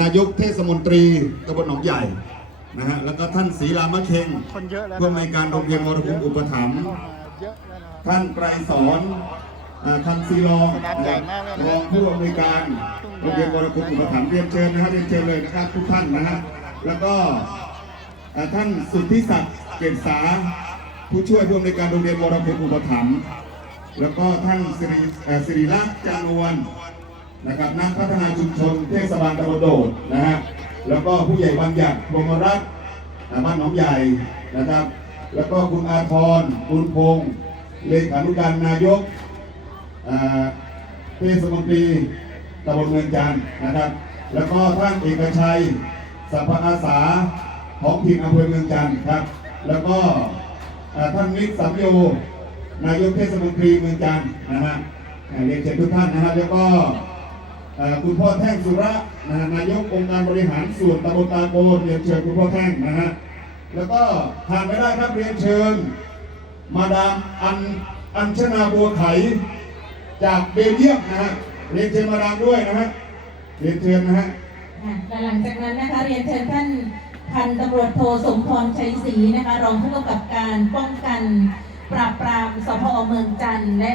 นายกเทศมนตรีตำบลหนองใหญ่นะฮะแล้วก็ท่านศรีรามะเชงคนเยอะแล้วผู้อำนวยการโรงเรียนวรภูมิอุปถัมภ์เข้ามาเยอะแล้วนะครับท่านไกรสอนอ่าท่านซีรองสนามใหญ่มากเลยนะ รองผู้อำนวยการโรงเรียนวรภูมิอุปถัมภ์เรียนเชิญนะฮะเรียนเชิญเลยนะครับทุกท่านนะฮะแล้วก็อ่าท่านสุทธิศักดิ์เกษสา ผู้ช่วยผู้อำนวยการโรงเรียนวรภูมิอุปถัมภ์แล้วก็ท่านสิริเอ่อสิริลักษณ์จานวล นะครับนักพัฒนาชุมชนเทศบาลตะวันโดดนะฮะแล้วก็ผู้ใหญ่บัญญัติพรหมรัตน์บ้านหนองใหญ่นะครับ แล้วก็คุณอาทรบุญพงศ์เลขานุการนายกเทศมนตรีตำบลเมืองจันทร์นะครับ แล้วก็ท่านเอกชัยสัพพอาสาของถิ่นอำเภอเมืองจันทร์ครับ แล้วก็ท่านนิดสัมโยนายกเทศมนตรีเมืองจันทร์นะฮะเรียนเชิญทุกท่านนะฮะแล้วก็ คุณพ่อแท่งสุระนะฮะนายกองค์การบริหารส่วนตำบลตาโกนเรียนเชิญคุณพ่อแท่งนะฮะแล้วก็ผ่านไม่ได้ครับเรียนเชิญ มาดามอันอัญชนาบัวไข จากเบลเยียมนะฮะเรียนเชิญมาดามด้วยนะฮะเรียนเชิญนะฮะและหลังจากนั้นนะคะเรียนเชิญท่านพันตำรวจโทสมพรชัยศรีนะคะรองผู้กำกับการป้องกัน ปราบปรามสพเมืองจันทร์และ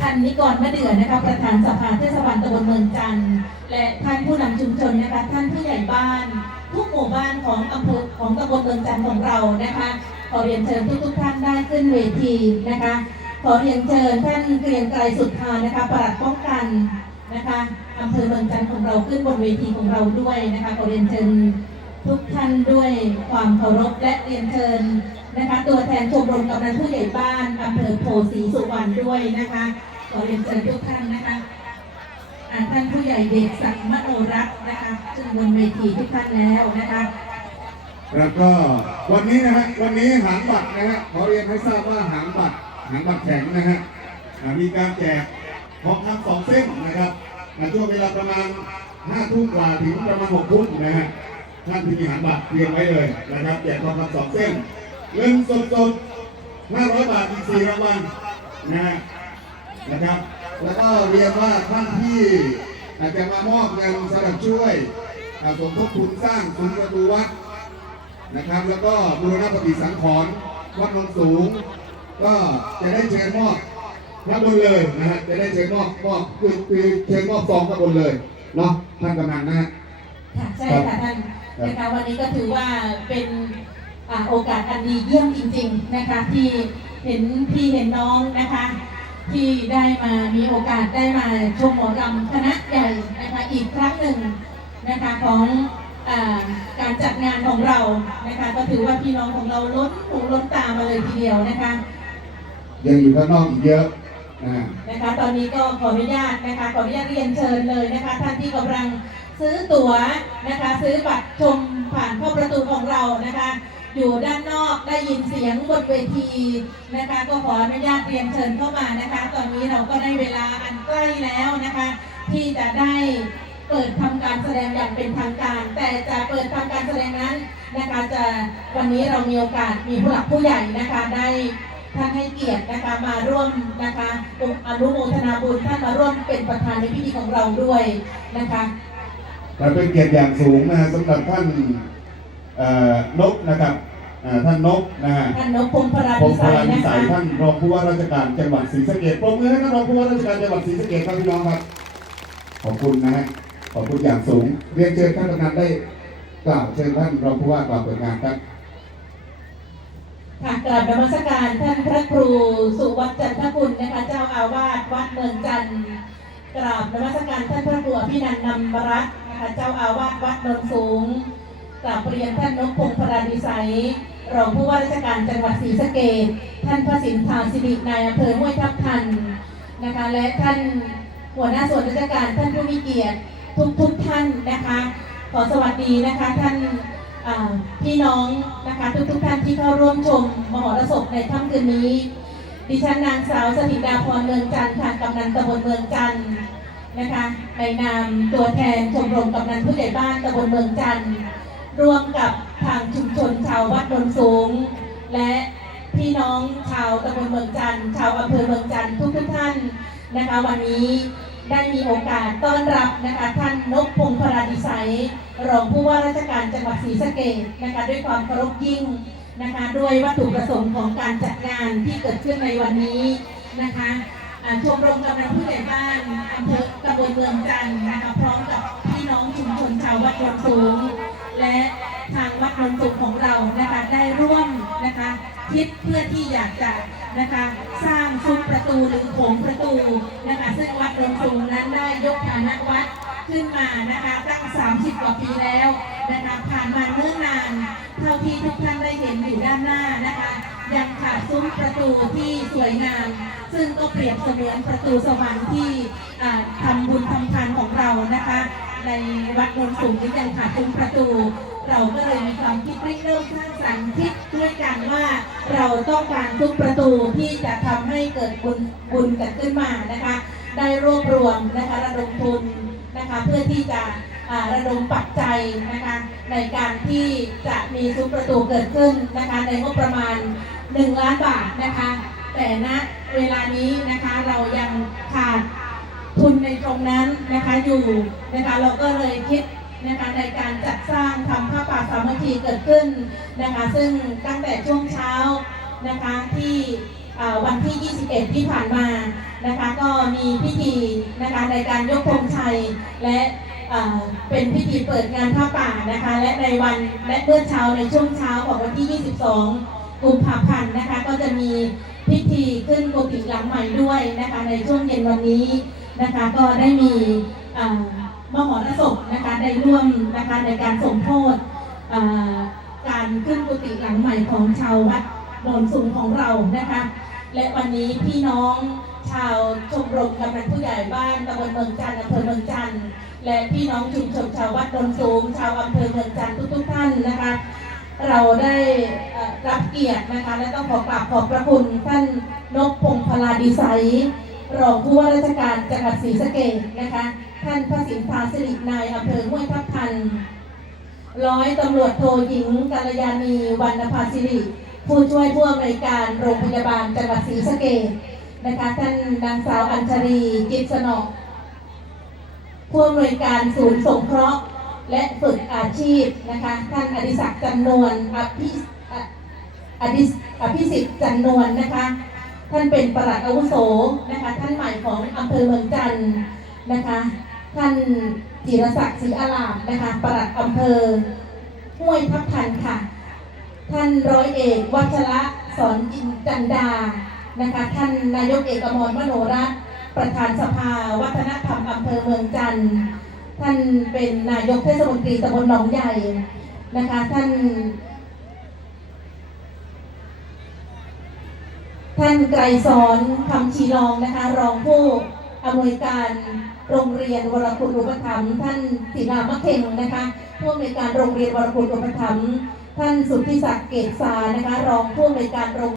ท่านนิกรมะเดื่อนะคะประธานสภาเทศบาลตำบลเมืองจันทร์และท่านผู้นำชุมชนนะคะ ท่านผู้ใหญ่บ้าน ทุกหมู่บ้านของอำเภอของตำบลเมืองจันทร์ของเรานะคะขอเรียนเชิญทุกทุกท่านได้ขึ้นเวทีนะคะ ขอเรียนเชิญท่านเกรียงไกรสุดทานนะคะปลัดป้องกันนะคะอำเภอเมืองจันทร์ของเราขึ้นบนเวทีของเราด้วยนะคะขอเรียนเชิญ ทุกท่านด้วยความเคารพและเรียนเชิญนะคะตัวแทนชมรมกำนันผู้ใหญ่บ้านอำเภอโพสีสุวรรณด้วยนะคะขอเรียนเชิญทุกท่านนะคะอ่าท่านผู้ใหญ่เด็กศักดิ์มโนรัตน์นะคะขึ้นบนเวทีทุกท่านแล้วนะคะแล้วก็วันนี้นะฮะวันนี้หางบัตรนะฮะขอเรียนให้ทราบว่าหางบัตรหางบัตรแข็งนะฮะมีการแจกทองคำสองเส้นนะครับอ่าช่วงเวลาประมาณห้าทุ่มกว่าถึงประมาณหกทุ่มนะฮะ ท่านที่มีหางบัตรเตรียมไว้เลยนะครับแจกทองคำสองเส้นเงินสดสดห้าร้อยบาทอีกสี่รางวัลนะฮะนะครับ แล้วก็เรียนว่าท่านที่อาจจะมามอบเงินสำหรับช่วยสมทบทุนสร้างซุ้มประตูวัดนะครับ แล้วก็บูรณปฏิสังขรณ์วัดนนสูง ก็จะได้เชิญมอบพระบนเลยนะฮะจะได้เชิญมอบมอบคือคือเชิญมอบซองพระบนเลยเนาะท่านกำนันนะฮะใช่ค่ะท่าน นะคะวันนี้ก็ถือว่าเป็นอ่าโอกาสอันดีเยี่ยมจริง ๆนะคะ ที่เห็นพี่เห็นน้องนะคะ ที่ได้มามีโอกาสได้มาชมหมอรำคณะใหญ่นะคะอีกครั้งหนึ่งนะคะของอาการจัดงานของเรานะคะ ก็ถือว่าพี่น้องของเราล้นหูล้นตามาเลยทีเดียวนะคะยังอยู่ข้างนอกอีกเยอะนะนะคะ ตอนนี้ก็ขออนุญาตนะคะขออนุญาตเรียนเชิญเลยนะคะ ท่านที่กำลัง ซื้อตั๋วนะคะ ซื้อบัตรชมผ่านเข้าประตูของเรานะคะ อยู่ด้านนอกได้ยินเสียงบนเวทีนะคะ ก็ขออนุญาตเรียนเชิญเข้ามานะคะ ตอนนี้เราก็ได้เวลาอันใกล้แล้วนะคะ ที่จะได้เปิดทำการแสดงอย่างเป็นทางการ แต่จะเปิดทำการแสดงนั้นนะคะจะวันนี้เรามีโอกาสมีผู้หลักผู้ใหญ่นะคะได้ท่านให้เกียรตินะคะมาร่วมนะคะอนุโมทนาบุญท่านมาร่วมเป็นประธานในพิธีของเราด้วยนะคะ แต่เป็นเกียรติอย่างสูงนะฮะสำหรับท่านเอ่อนกนะครับอ่าท่านนกนะฮะท่านนพพงศ์พราพภิงศ์พสัยลานินะสัคะยท่านรองผู้ว่าราชการจังหวัดศรีสะเกษปรบมือให้ท่านรองผู้ว่าราชการจังหวัดศรีสะเกษครับพี่น้องครับ ขอบคุณนะฮะขอบคุณอย่างสูง เรียนเชิญท่านประธานได้กล่าวเชิญท่านรองผู้ว่ากล่าวเปิดงานครับ ค่ะกราบนมัสการท่านพระครูสุวัจจันทคุณนะคะ เจ้าอาวาสวัดเมืองจันทร์กราบนมัสการท่านพระครูอภินันท์นำรัตน์นะคะเจ้าอาวาสวัดนนสูงกราบเรียนท่านนพพงศ์พราดิสัยรองผู้ว่าราชการจังหวัดศรีสะเกษท่านพระสินทาสิรินายอำเภอห้วยทับทันนะคะและท่านหัวหน้าส่วนราชการท่านผู้มีเกียรติทุกทุกท่านนะคะ ขอสวัสดีนะคะท่านพี่น้องนะคะทุกๆท่านที่เข้าร่วมชมมหรสพในค่ำคืนนี้ ดิฉันนางสาวสถิดาพรเมืองจันทร์ค่ะกำนันตำบลเมืองจันทร์ นะคะในนามตัวแทนชมรมกำนันผู้ใหญ่บ้านตำบลเมืองจันทร์ร่วมกับทางชุมชนชาววัดนนสูง และพี่น้องชาวตำบลเมืองจันทร์ชาวอำเภอเมืองจันทร์ทุกๆท่านนะคะ วันนี้ได้มีโอกาสต้อนรับนะคะท่านนพพงศ์พราดิสัยรองผู้ว่าราชการจังหวัดศรีสะเกษนะคะด้วยความเคารพยิ่งนะคะด้วยวัตถุประสงค์ของการจัดงานที่เกิดขึ้นในวันนี้นะคะ ชมรมกำนันผู้ใหญ่บ้านอำเภอตำบลเมืองจันทร์นะคะพร้อมกับพี่น้องชุมชนชาววัดโนนสูง และทางวัดโนนสูงของเรานะคะได้ร่วมนะคะคิดเพื่อที่อยากจะนะคะสร้างซุ้มประตูหรือโถงประตูนะคะซึ่งวัดโนนสูงนั้นได้ยกฐานะวัด ขึ้นมานะคะตั้ง 30 กว่าปีแล้วนะคะผ่านมาเนิ่นนาน เท่าที่ทุกท่านได้เห็นอยู่ด้านหน้านะคะยังขาดซุ้มประตูที่สวยงาม ซึ่งก็เปรียบเสมือนประตูสวรรค์ที่อ่าทำบุญทำทานของเรานะคะ ในวัดโนสูงที่ยังขาดซุ้มประตู เราก็เลยมีความคิดริเริ่มสร้างสรรค์คิดด้วยกันว่าเราต้องการซุ้มประตูที่จะทำให้เกิดบุญบุญกันขึ้นมานะคะ ได้รวบรวมนะคะระดมทุน นะคะเพื่อที่จะระดมปัจจัยนะคะในการที่จะมีซุ้มประตูเกิดขึ้นนะคะในงบประมาณ 1 ล้านบาทนะคะแต่ณเวลานี้นะคะเรายังขาดทุนในตรงนั้นนะคะอยู่นะคะเราก็เลยคิดนะคะในการจัดสร้างทำผ้าป่าสามัคคีเกิดขึ้นนะคะซึ่งตั้งแต่ช่วงเช้านะคะที่วันที่ 21 ที่ผ่านมา นะคะก็มีพิธีนะคะในการยกธงชัยและเป็นพิธีเปิดงานผ้าป่านะคะ และในวันและเมื่อเช้าในช่วงเช้าของวันที่ 22 กุมภาพันธ์นะคะก็จะมีพิธีขึ้นกุฏิหลังใหม่ด้วยนะคะในช่วงเย็นวันนี้นะคะก็ได้มีมหรสพนะคะได้ร่วมนะคะในการสมโพธการขึ้นกุฏิหลังใหม่ของชาววัดโนนสูงของเรานะคะ และวันนี้พี่น้อง ชาวชมรมกำนันผู้ใหญ่บ้านตำบลเมืองจันทร์อำเภอเมืองจันทร์และพี่น้องชุมชนชาววัดโนนสูง ชาวอำเภอเมืองจันทร์ทุกๆท่านนะคะ เราได้รับเกียรตินะคะ และต้องขอกราบขอบพระคุณท่านนพพงพลาดีไซน์รองผู้ว่าราชการจังหวัดศรีสะเกษนะคะ ท่านพระสินทราสิรินายอำเภอห้วยทับทันร้อยตำรวจโทหญิงกัลยาณีวรรณภาสิริผู้ช่วยผู้อำนวยการโรงพยาบาลจังหวัดศรีสะเกษ นะคะท่านนางสาวอัญชรีจิตสนอกผู้อำนวยการศูนย์สงเคราะห์ และฝึกอาชีพนะคะท่านอดิศักดิ์จันนวลอภิอดิอภิสิทธิ์จันนวลนะคะท่านเป็นประหลัดอาวุโสนะคะท่านใหม่ของอำเภอเมืองจันทร์นะคะท่านจิรศักดิ์ศรีอาลามนะคะประหลัดอำเภอห้วยทับทันค่ะ ท่านร้อยเอกวัชระสอนจินจันดา นะคะท่านนายกเอกมรมโนรัตน์ประธานสภาวัฒนธรรมอำเภอเมืองจันทร์ท่านเป็นนายกเทศมนตรีตำบลหนองใหญ่นะคะท่าน ท่านไกรสอนคำชีรองนะคะรองผู้อำนวยการโรงเรียนวรคุณอุปถัมภ์ท่านศิลามะเข่งนะคะผู้อำนวยการโรงเรียนวรคุณอุปถัมภ์ท่านสุทธิศักดิ์เกษานะคะรองผู้อำนวยการโรง